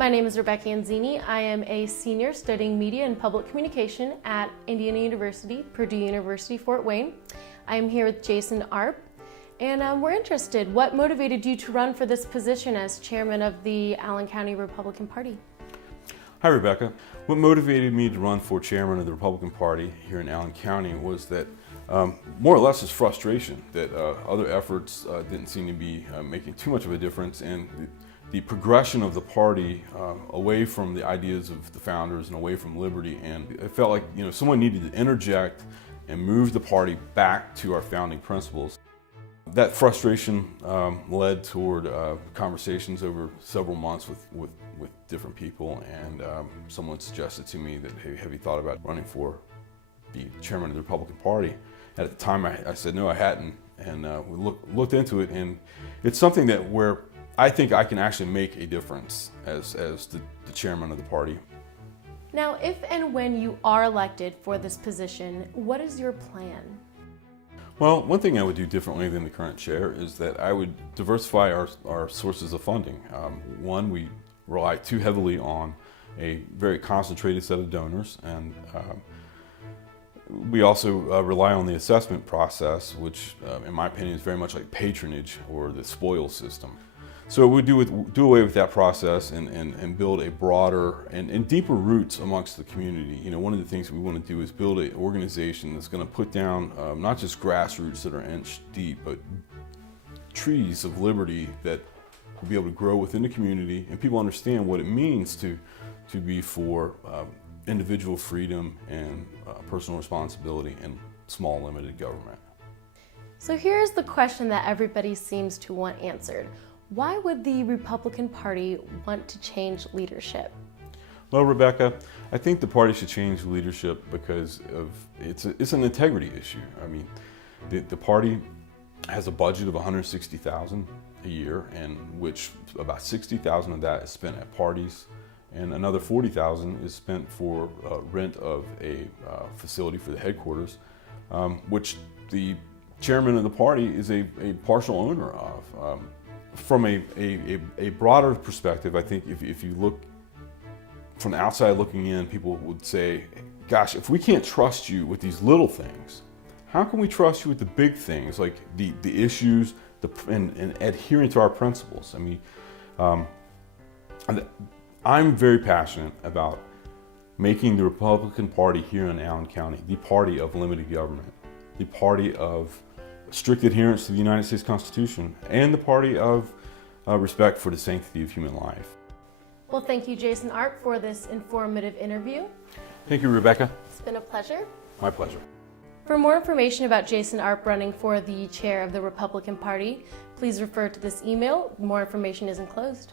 My name is Rebecca Anzini. I am a senior studying media and public communication at Indiana University, Purdue University, Fort Wayne. I am here with Jason Arp, and we're interested. What motivated you to run for this position as chairman of the Allen County Republican Party? Hi, Rebecca. What motivated me to run for chairman of the Republican Party here in Allen County was that more or less is frustration that other efforts didn't seem to be making too much of a difference, and the progression of the party away from the ideas of the founders and away from liberty. And it felt like someone needed to interject and move the party back to our founding principles. That frustration led toward conversations over several months with different people, and someone suggested to me that, hey, have you thought about running for the chairman of the Republican Party? At the time I said no, I hadn't, and we looked into it, and it's something where I think I can actually make a difference as the chairman of the party. Now, if and when you are elected for this position, what is your plan? Well, one thing I would do differently than the current chair is that I would diversify our sources of funding. One, we rely too heavily on a very concentrated set of donors, and we also rely on the assessment process, which in my opinion is very much like patronage or the spoils system. So we do away with that process and build a broader and deeper roots amongst the community. One of the things we want to do is build an organization that's going to put down not just grassroots that are inch deep, but trees of liberty that will be able to grow within the community, and people understand what it means to be for individual freedom and personal responsibility and small limited government. So here's the question that everybody seems to want answered. Why would the Republican Party want to change leadership? Well, Rebecca, I think the party should change leadership because it's an integrity issue. I mean, the party has a budget of $160,000 a year, and which about $60,000 of that is spent at parties, and another $40,000 is spent for rent of a facility for the headquarters, which the chairman of the party is a partial owner of. From a broader perspective, I think if you look from the outside looking in, people would say, gosh, if we can't trust you with these little things, how can we trust you with the big things, like the issues and adhering to our principles? I mean, I'm very passionate about making the Republican Party here in Allen County the party of limited government, the party of strict adherence to the United States Constitution, and the party of respect for the sanctity of human life. Well, thank you, Jason Arp, for this informative interview. Thank you, Rebecca. It's been a pleasure. My pleasure. For more information about Jason Arp running for the chair of the Republican Party, please refer to this email. More information is enclosed.